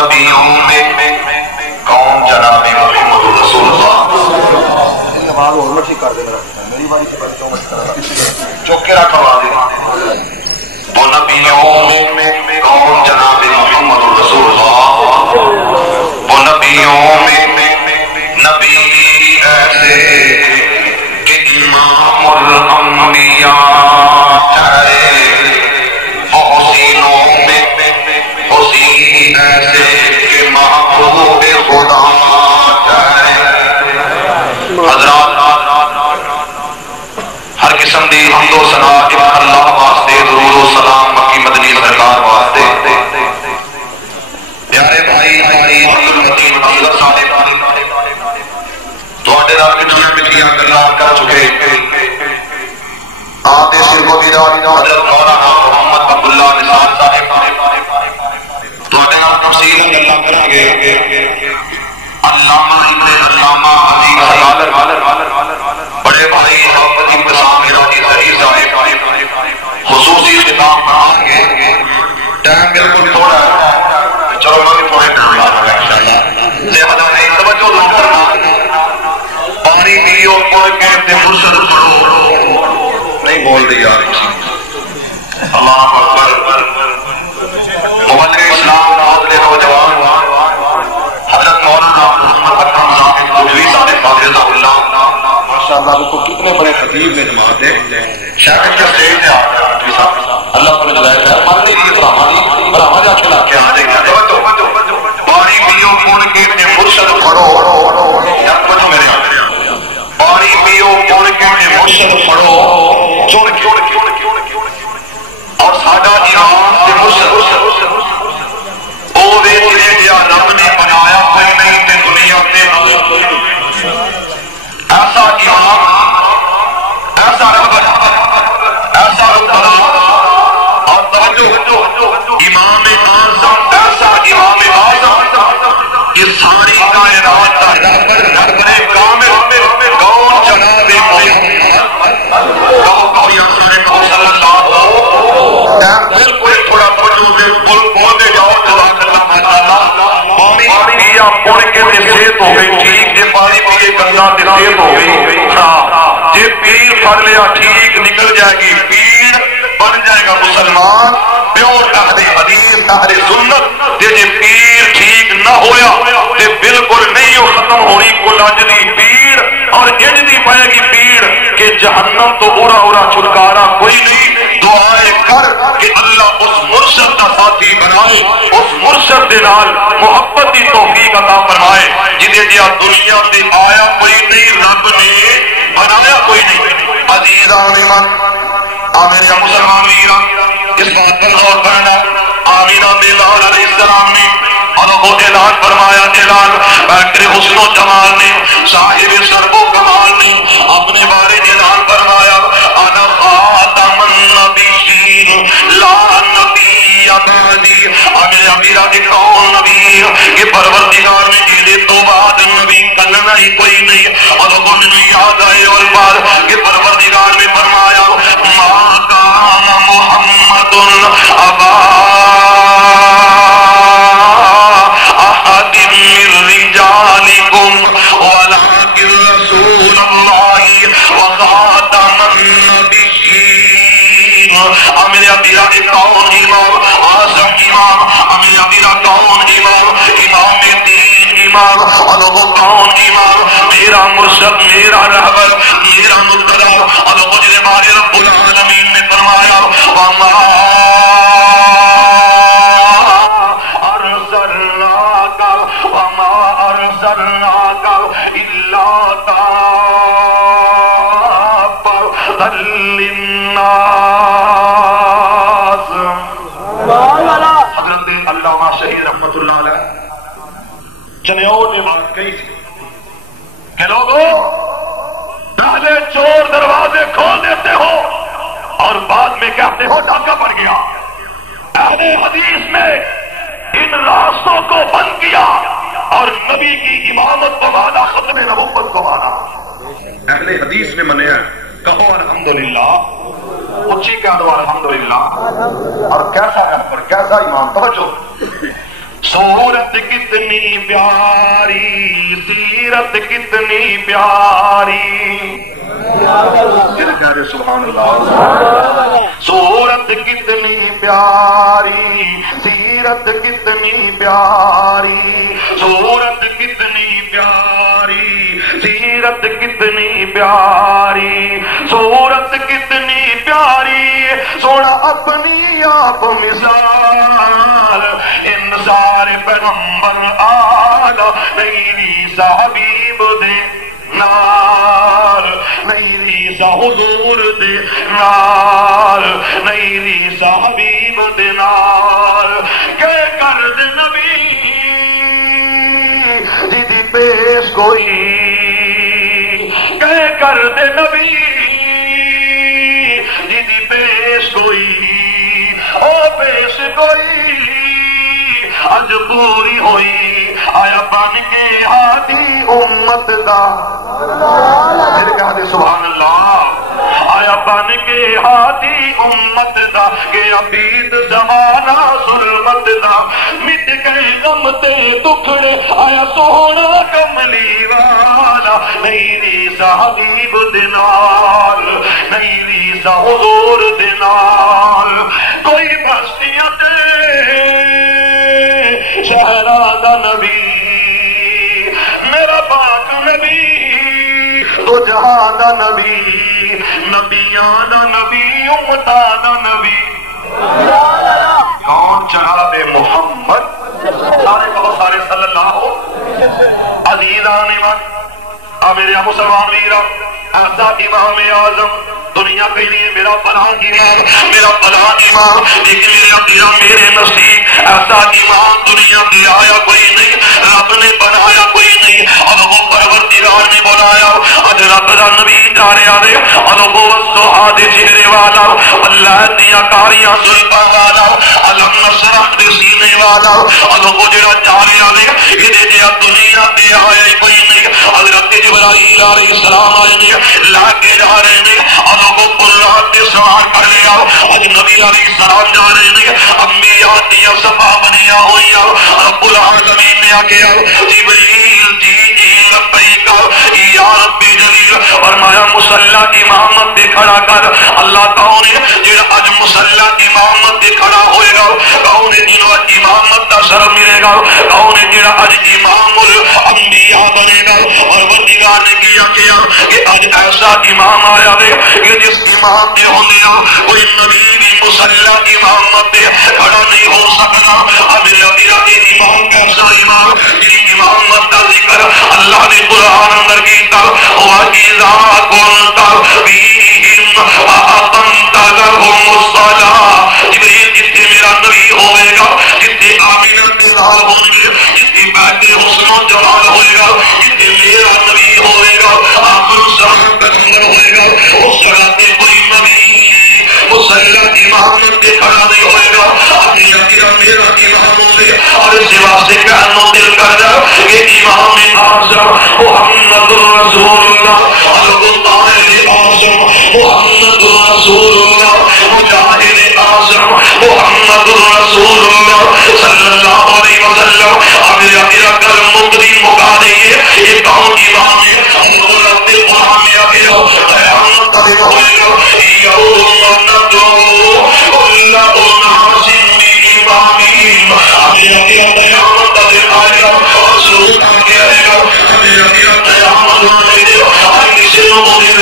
نبیوں میں کون جناب محمد رسول اللہ آواز اور مٹھی کر دے میری باری سے بچوں مت کر چوکے رکھ آواز وہ نبیوں میں کون جناب محمد رسول اللہ وہ نبیوں میں نبی ایسے کہ امام الانبیاء ہے وہ حسینوں میں حسین ایسے کہ محبوب خدا ہے حضرات ہر قسم دی حمد و ثنا اللہ واسطے درود و سلام مکی مدنی سرکار واسطے پیارے بھائی عبدالمتین افضل صاحب تواڈے نال کتنی پچھلیاں گلاں کر چکے آپ دے سر کو بیدار حضرت مولانا محمد عبداللہ نثار صاحب تواڈے نال تفصیل گلاں کریں گے علامہ ابن علامہ عزیز سالر بڑے بھائی محمد انتظام میرانی ظہیر صاحب خصوصی خطاب پڑھائیں گے ٹائم بالکل تھوڑا ہے چلو میں بھی تھوڑے ٹائم لاؤں گا انشاءاللہ لہذا نہیں توجہ نہ کرنا پانی پیو پڑھ کے مرشد پڑھو نہیں بول رہی یار اللہ اکبر مبلغ اسلام ناظر نوجوان حضرت مولانا محمد اکرم صاحب نبوی صاحب حافظہ اللہ ماشاءاللہ کو کتنے بڑے خطیب نے جماعت ہے شاکر کے اسٹیج پہ آ گیا اللہ تعالی جلائے خیر ماننے کی براہما جا کھلا کے آ جائے گا پانی پیو پڑھ کے اپنے مرشد پڑھو یا کچھ میرے پانی پیو پڑھ کے اپنے مرشد پڑھو چڑ اور ساڈا ایمان تے مرشد او وے جڑے جا رب نے بنایا ہے نہیں تے دنیا تے ایسا ایمان ایسا رب ایسا رب اور توجہ امام اعظم ایسا امام اعظم یہ ساری کائنات کا رب نے کامل کون جناب محمد یا سارے صلی اللہ بالکل تھوڑا توجہ بول دے جاؤ جزاک اللہ ماشاءاللہ پانی پیا پڑھ کے صحت ہو گئی ٹھیک جی پانی پیے گندا صحت ہو گئی جی پیر پڑ لیا ٹھیک نکل جائے گی پیر بن جائے گا مسلمان پیور اہل حدیث اہل سنت جی پیر ٹھیک نہ ہویا تے بالکل نہیں ہو ختم ہونی کل اجلی پیر اور اجلی پائے گی پیر کہ جہنم تو اورا چھٹکارا کوئی نہیں دعائیں کر کہ اللہ اس مرشد کا ساتھی بنائے اس مرشد دے نال محبت کی توفیق عطا فرمائے جنہیں جہاں دنیا سے آیا کوئی نہیں رب نے بنایا کوئی نہیں عزیز آمین آمین مسلمان ویران اس بات پر غور کرنا آمینہ میلاد علیہ السلام نے اور وہ اعلان فرمایا اعلان بیٹھے حسن و جمال نے صاحب سرب و کمال نے اپنے بارے اعلان فرمایا انا خاتم النبیین لا نبی بعدی اگلے میرا کون نبی کہ پروردگار نے میرے تو بعد نبی کرنا ہی کوئی نہیں اور کون نہیں یاد آئے اور بعد کہ پروردگار نے فرمایا ما کان محمد ابا احد من رجالکم ولکن رسول اللہ وخاتم النبیین امیر ابیرا کون امام اعظم امام امیر ابیرا کون امام امام دین امام اور وہ کون امام میرا مرشد میرا رہبر میرا مقتدی اور مجھے بارے رب العالمین نے فرمایا وما ارسلناک وما ارسلناک الا کافۃ للناس حضرت علامہ شہید رحمت اللہ علیہ چنیور نے بات کہی تھی کہ لوگوں پہلے چور دروازے کھول دیتے ہو اور بعد میں کہتے ہو ڈاکہ بن گیا اہل حدیث میں ان راستوں کو بند کیا اور نبی کی امامت کو مانا ختم نبوت کو مانا اہل حدیث نے منیا کہو الحمدللہ اچھی کہہ دو الحمدللہ اور کیسا ہے پر کیسا ایمان توجہ صورت کتنی پیاری، سیرت کتنی پیاری، سبحان اللہ، صورت کتنی پیاری، سیرت کتنی پیاری، صورت کتنی پیاری، سیرت کتنی پیاری، صورت کتنی پیاری، سونا اپنی آپ مثال، ان سارے پیغمبر آلہ میری حبیب دے نال، میری حضور دے نال، میری حبیب دے نال، کہ کر دے نبی جدی پیش گوئی، کہ کر دے نبی جدی پیش گوئی، او پیش گوئی اج پوری ہوئی، آیا بن کے ہادی امت دا، پھر کہا دے سبحان اللہ، آیا بن کے ہادی امت دا، کہ عبید زمانہ ظلمت دا، مٹ گئے غم تے دکھڑے، آیا سونا کملی والا، میری حبیب دے نال، میری حضور دے نال، کوئی بستیاں تے شہزادہ نبی، میرا پاک نبی، دو جہاں دا نبی، نبیاں دا نبی، امتاں دا نبی، کون جناب محمد، سارے بہت سارے صلی اللہ عزیزان ایمان، میرے مسلمان ویرا، ایسا امام اعظم دنیا کے لیے میرا بڑا امام، میرا بڑا امام، لیکن میرے نصیب ایسا امام دنیا کی آیا کوئی نہیں، رب نے بنایا کوئی نہیں، اور وہ پروردگار نے بنایا، اور رب دا نبی جا رہا ہے، اور وہ سہاد چہرے والا، اللہ دیا کاریاں سلطان والا، علم نصرح دے سینے والا، اور وہ جڑا جا رہا ہے، یہ دنیا کی آیا کوئی نہیں، حضرت جبرائیل علیہ السلام آئے نے، لا کے جا رہے ہیں، اور وہ قرآن کے سوار کر لیا، آج نبی علیہ السلام جا رہے ہیں، انبیاء دیا صفا بنیا ہوئی، رب العالمین نے آگیا جبریل جی لبیک یا ربی جلیل، اور مایا مسلح امامت دے کھڑا کر، اللہ کون ہے جڑا اج مسلح امامت دے کھڑا ہوئے گا، کون ہے جنہوں امامت دا سر ملے گا، کون ہے جڑا اج امام الانبیاء بنے گا، اور پروردگار نے کیا کہ اج ایسا امام آیا ہے کہ جس امام دے ہوندیا کوئی نبی بھی مسلح امامت دے کھڑا نہیں ہو سکتا، اب میرا امام کیسا امام، جی امامت دا ذکر اللہ نے قرآن اندر کیتا، وَإِذَا كُنْتَ فِيهِمْ فَأَقَمْتَ لَهُمُ الصَّلَاةَ، جبریل جتنے میرا نبی ہوئے گا، جتنے آمینہ کے لال ہوں گے، جتنے بیٹے حسن و جمال ہوئے گا، جتنے میرا نبی ہوئے گا، آخر الزمان کا نمبر ہوئے گا، اس جگہ پہ کوئی نبی مسلح امامت کے کھڑا نہیں ہوئے گا، میرا امام ہوئے، اور اس واسطے کہنا دل کر جا کہ امام اعظم محمد رسول اللہ، القائد اعظم محمد رسول اللہ، مجاہد اعظم محمد رسول اللہ صلی اللہ علیہ وسلم، اب میرا کل مقدی مکا دئیے، یہ کون امام ہے، اللہ رب قرآن میں آگیا قیامت قدر ہوئے گا، یوم ندعو کل اناس بامہم، اب میرا قیامت قدر آئے گا، رسول آگے آئے گا، اب میرا قیامت آئے گا، ہر کسی کو مجھے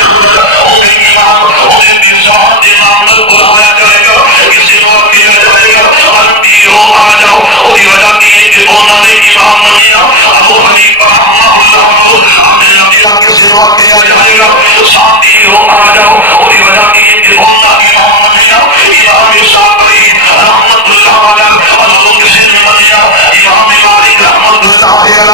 ساتھ امامت بلایا جائے گا، کسی کو کیا جائے گا، انبیاء آ جاؤ، وہی وجہ کی کہ انہوں نے امام بنیا، ابو حنیفہ کسی کو کیا جائے گا، ساتھیوں آ جاؤ، وہی وجہ کی کہ انہوں نے امام بنیا، امام شافعی رحمت اللہ علیہ اللہ کسی نے بنیا، امام مالک رحمت اللہ علیہ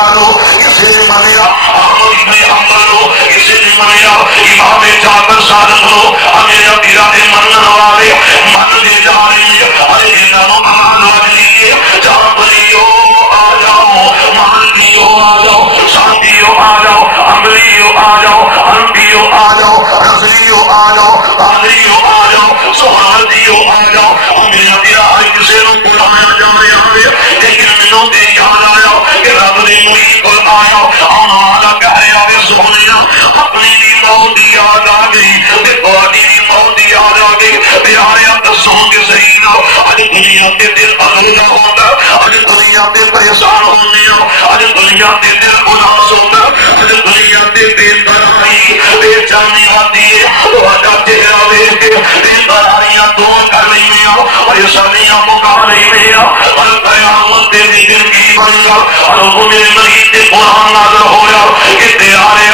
کسی نے بنیا، احمد بن حنبل کسی نے بنیا، امام جعفر صادق لو، ہمیں پیرا منن والے من لے جا رہے ہیں، ارے انہوں آن والی جعفریوں آ جاؤ، مالکیوں آ جاؤ، شافعیوں آ جاؤ، حنبلیوں آ جاؤ، حنفیوں آ جاؤ، رضویوں آ جاؤ، قادریوں آ جاؤ، سہروردیوں آ جاؤ، ہمیں پیرا کسی نے بلایا جا رہا ہے، لیکن مینوں تے یاد آیا کہ رب نے مجھے کو آیا آنا والا کہہ رہا ہے سونیا اپنی بھی موت دی یاد آ گئی تے تہاڈی بھی موت دی یاد آ گئی پیارے دسو کہ صحیح نہ اج دنیا تے دل اغلا ہوندا اج دنیا تے پریشان ہوندے اج دنیا تے دل اداس ہوندا اج دنیا تے بے قراری بے چینی آتی ہے تہاڈا چہرہ ویکھ کے بے قراریاں دور کر لئیاں پریشانیاں مکا لئیاں اور قیامت دے دن کی بنیا اور میرے نبی تے قرآن نازل ہویا کہ پیارے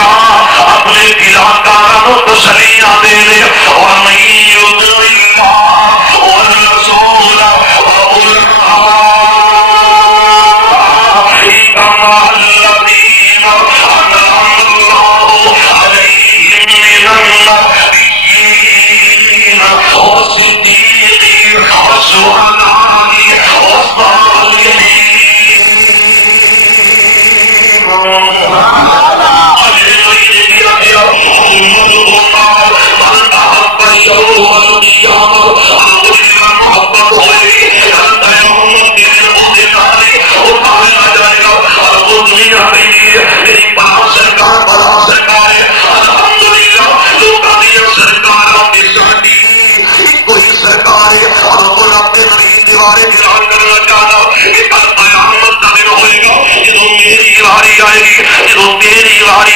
اپنے علاقہ نو تسلیاں دے دے اور نہیں یطع اللہ والرسول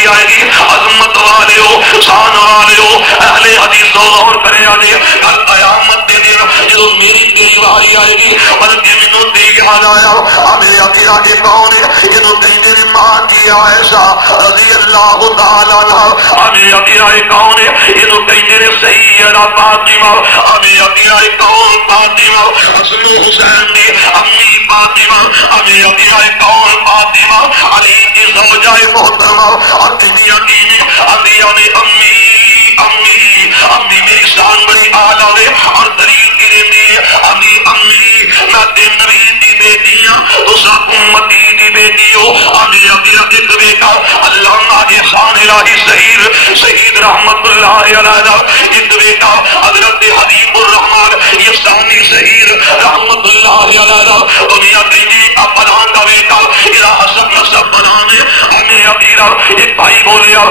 آئے گی عظمت والے ہو شان والے ہو اہل حدیث اور کرے والے کل قیامت دے دن جدوں میری تیری واری آئے گی بلکہ مینوں تے یاد آیا میرے ابا کے کون ہے جدوں میری ماں کی عائشہ رضی اللہ تعالی عنہا میرے ابا کون ہے جدوں میرے سیدہ فاطمہ میرے ابا کون فاطمہ حسن حسین دی امی فاطمہ میرے ابا کون فاطمہ علی کی زوجہ محترمہ اور دنیا کی ابیا نے امی میری شان بڑی آلہ ہے اور دلیل کی رہتی ہے امی میں تے نبی دی بیٹی ہوں تو سب امتی دی بیٹی ہو میرے ابیا ایک بیٹا علامہ احسان الہی شہید رحمت اللہ علیہ ایک بیٹا حضرت حبیب الرحمن احسانی شہید رحمت اللہ علیہ دنیا کی اپنان کا بیٹا الہ حسن نسب بنانے میرے ابیا ایک بھائی بولیا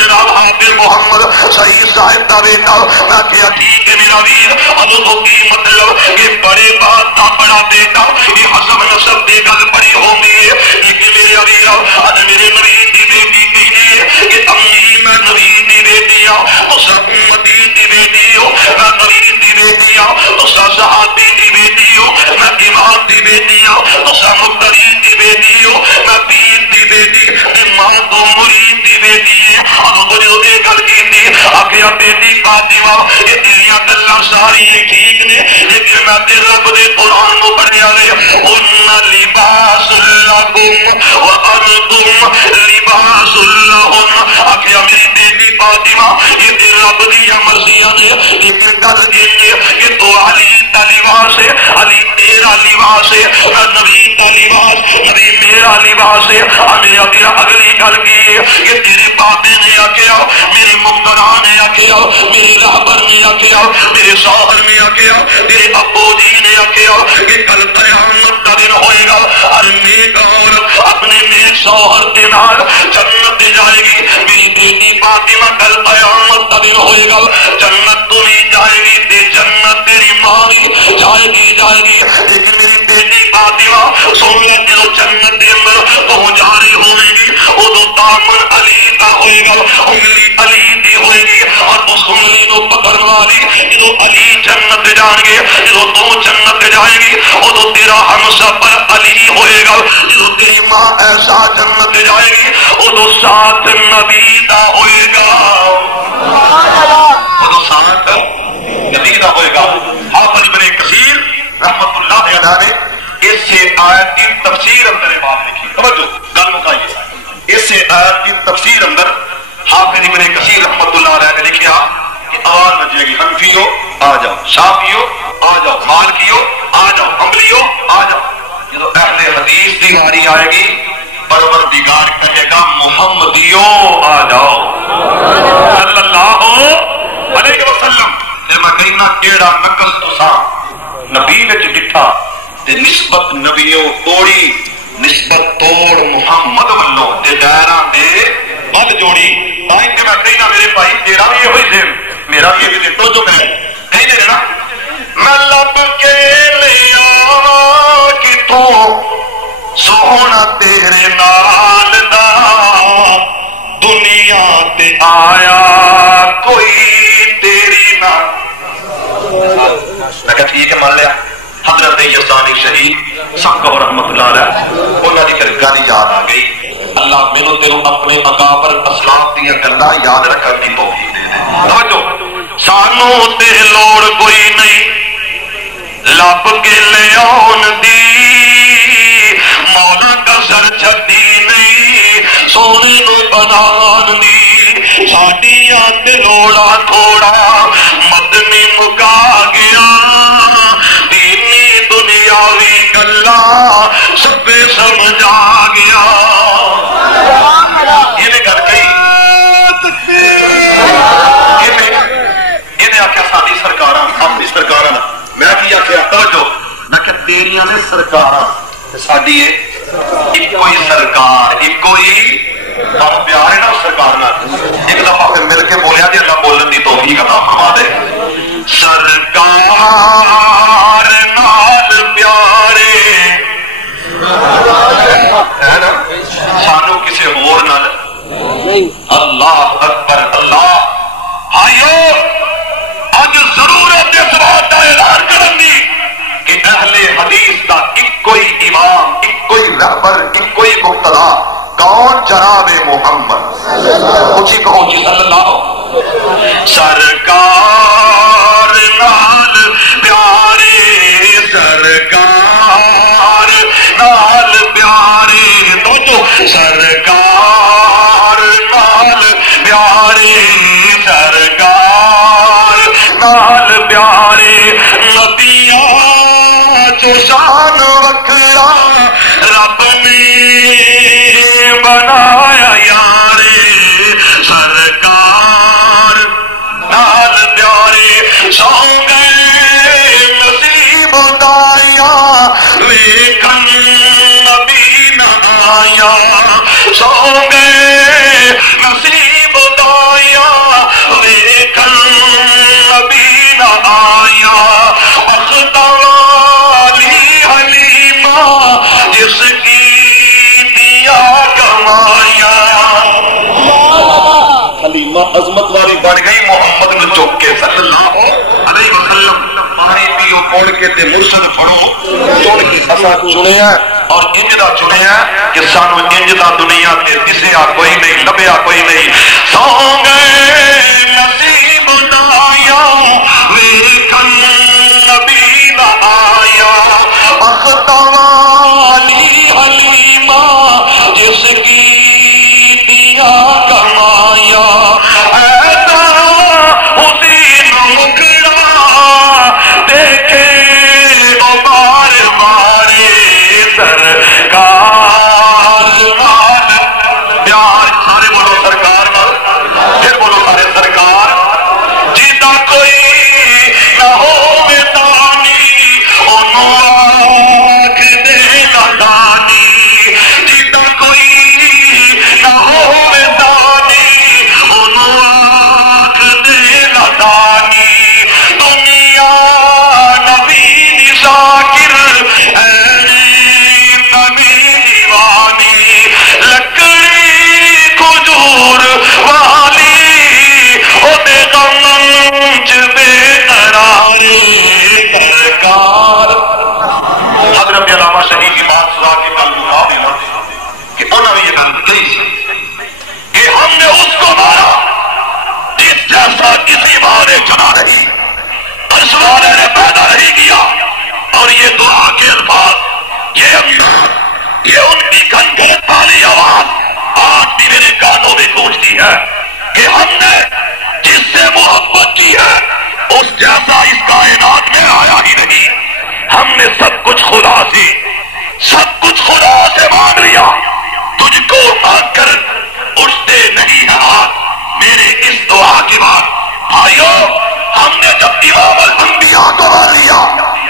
جناب حافظ محمد شہید صاحب کا بیٹا میں کیا ٹھیک ہے میرا ویر اب تو کی مطلب یہ بڑے بات کا بڑا بیٹا یہ حسب نسب دے گل بڑی ہوں گی لیکن میرے ویر آج میرے نبی دی بیٹی کہیے کہ امی میں نبی دی بیٹی ہوں تو سب امتی دی بیٹی ہوں میں نبی دی بیٹی ہوں تو سب صحابی دی بیٹی ہوں میں امام دی بیٹی ہوں تو سب مقتدی دی بیٹی ہوں میں پیر دی بیٹی ماں تو مرید دی بیٹی ہے اور مجھے ایک گل کی تھی آخیا بیٹی فاطمہ یہ تیریاں گلاں ساری ٹھیک نے لیکن میں تے رب دے قرآن کو پڑھیا لے ان لباس لکم وانتم لباس لہن آخیا میری بیٹی فاطمہ یہ تے رب دی مرضیاں نے لیکن گل یہ تو علی کا لباس ہے علی تیرا لباس ہے نبی کا لباس نبی میرا لباس ہے میرے اگلی گل کی کہ تیرے بابے نے آکھیا میرے مقتدا نے آکھیا میرے رہبر نے آکھیا میرے شوہر نے آکھیا تیرے ابو جی نے آکھیا کہ کل قیامت کا دن ہوئے گا اور نیک عورت اپنے نیک شوہر کے نال جنت جائے گی میری بیٹی فاطمہ کل قیامت کا دن ہوئے گا جنت تو نہیں جائے گی تے جنت تیری ماں بھی جائے گی لیکن میری بیٹی فاطمہ سن لے جو جنت دے اندر تو جا رہی ہوئے گی ادو دامن علی کا ہوئے گا انگلی علی دی ہوئے گی اور اس انگلی کو پکڑ والی جدو علی جنت جان گے جدو تو جنت جائے گی ادو تیرا ہمسفر علی ہوئے گا جدو تیری ماں ایسا جنت جائے گی ادو ساتھ نبی دا ہوئے گا ادو ساتھ نبی دا ہوئے گا حافظ ابن کثیر رحمت اللہ علیہ نے اس سے آیت کی تفسیر اندر امام لکھی توجہ گل مکائیے اس سے آیت کی تفسیر اندر حافظ ابن کثیر رحمت اللہ علیہ نے لکھا کہ آواز بجے گی حنفیو آ جاؤ شافیو آ جاؤ مالکیو آ جاؤ حنبلیو آ جاؤ جب اہل حدیث کی باری آئے گی پروردگار کہے گا محمدیو آ جاؤ صلی اللہ علیہ وسلم پھر میں کہنا کیڑا نقل تو سا نبی وچ ڈٹھا نسبت نبیوں توڑی نسبت توڑ محمد ولو غیراں دے ود جوڑی تائیں کہ میں کہنا میرے بھائی تیرا بھی یہ ہوئی دن میرا بھی یہ تو جو میں کہنے نا میں لب کے لیا کتوں سونا تیرے نال دا دنیا تے آیا کوئی تیری نہ میں کہا ٹھیک ہے مان لیا حضرت یزدانی شہید سب کو رحمت اللہ علیہ انہوں نے پھر گل یاد آ گئی اللہ میرے تیروں اپنے اکابر اسلاف دیا گلا یاد رکھنے کی توفیق دے دے توجہ سانو تے لوڑ کوئی نہیں لب کے لے آن دی مولا کا سر چھتی نہیں سونے نو بنان دی ساڈیاں تے لوڑا تھوڑا مدنی مکا گیا دنیاوی گلا سب سمجھ آ گیا یہ گل کہی یہ آخیا ساری سرکار اپنی سرکار میں کی آخیا توجہ میں کہ تیریاں نے سرکار ساری ایک کوئی سرکار ایک کوئی پیار ہے نا سرکار ایک دفعہ پھر مل کے بولیا جی اللہ بولن دی توفیق عطا فرما دے سرکار نال پیارے ہے نا سانو کسی ہور نال اللہ اکبر اللہ بھائیو اج ضرورت اس بات کا اعلان کرن دی کہ اہل حدیث کا ایک کوئی امام ایک کوئی رہبر ایک کوئی مقتدا کون جناب محمد اونچی کہو جی صلی اللہ سرکار نال پیارے سرکار نال پیارے تو جو سرکار نال پیارے سرکار نال پیارے نبیاں جو شان وکھرا رب نے بنایا یارے سرکار نال پیارے سو گئے نصیب دایا ویکھن نبی نہ آیا سو گئے نصیب دایا ویکھن نبی نہ آیا بخت والی حلیمہ جس کی دیا کمایا حلیمہ عظمت والی بن گئی محمد نے چوک کے صلی اللہ علیہ وسلم پانی پیو پوڑ کے تے مرشد پڑھو چڑ کے اسا چنیا اور انجدا چنیا کہ سانو انجدا دنیا تے دسیا کوئی نہیں لبیا کوئی نہیں سو گئے نصیب دایا ویکھن نبی نہ آیا بخت والی حلیمہ جس کی دیا کمایا ایسا حسین مکڑا دیکھے تو بار مارے سرکار پیار سارے بولو سرکار پھر بولو سارے سرکار جیتا کوئی نہ ہو میدانی انہوں آنکھ دے لڑانی جیتا کوئی نہ ہو میدانی انہوں آنکھ دے لڑانی دنیا نبی ذاکر نبی دیوانی لکڑی کھجور والی اودے غم چ بے قراری سرکار حضرت علامہ شہید امام صدا کی گل بتا دینا کہ انہوں نے یہ گل کہی کہ ہم نے اس کو مارا جس جیسا کسی مارے چنا رہی اس والے نے پیدا نہیں کیا اور یہ دعا کے الفاظ یہ انداز یہ ان کی گنگنت والی آواز آج بھی میرے کانوں میں گونجتی ہے کہ ہم نے جس سے محبت کی ہے اس جیسا اس کائنات میں آیا ہی نہیں ہم نے سب کچھ خدا سے مانگ لیا تجھ کو مانگ کر اٹھتے نہیں ہیں ہاتھ میرے اس دعا کے بعد بھائیو ہم نے جب امام الانبیاء کو مان لیا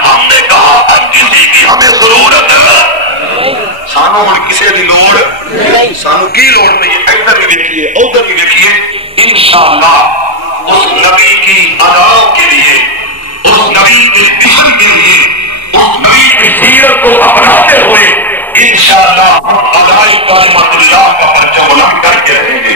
ہم نے کہا کسی کی ہمیں ضرورت سانو ہوں کسی کی لوڑ سانو کی لوڑ نہیں ہے. ادھر بھی دیکھیے ادھر بھی دیکھیے. انشاءاللہ اس نبی کی ادا کے لیے اس نبی کے دشن کے لیے اس نبی کی سیرت کو اپناتے ہوئے انشاءاللہ ہم ادائی کلمۃ اللہ کا پرچم بلند کر کے رہیں گے.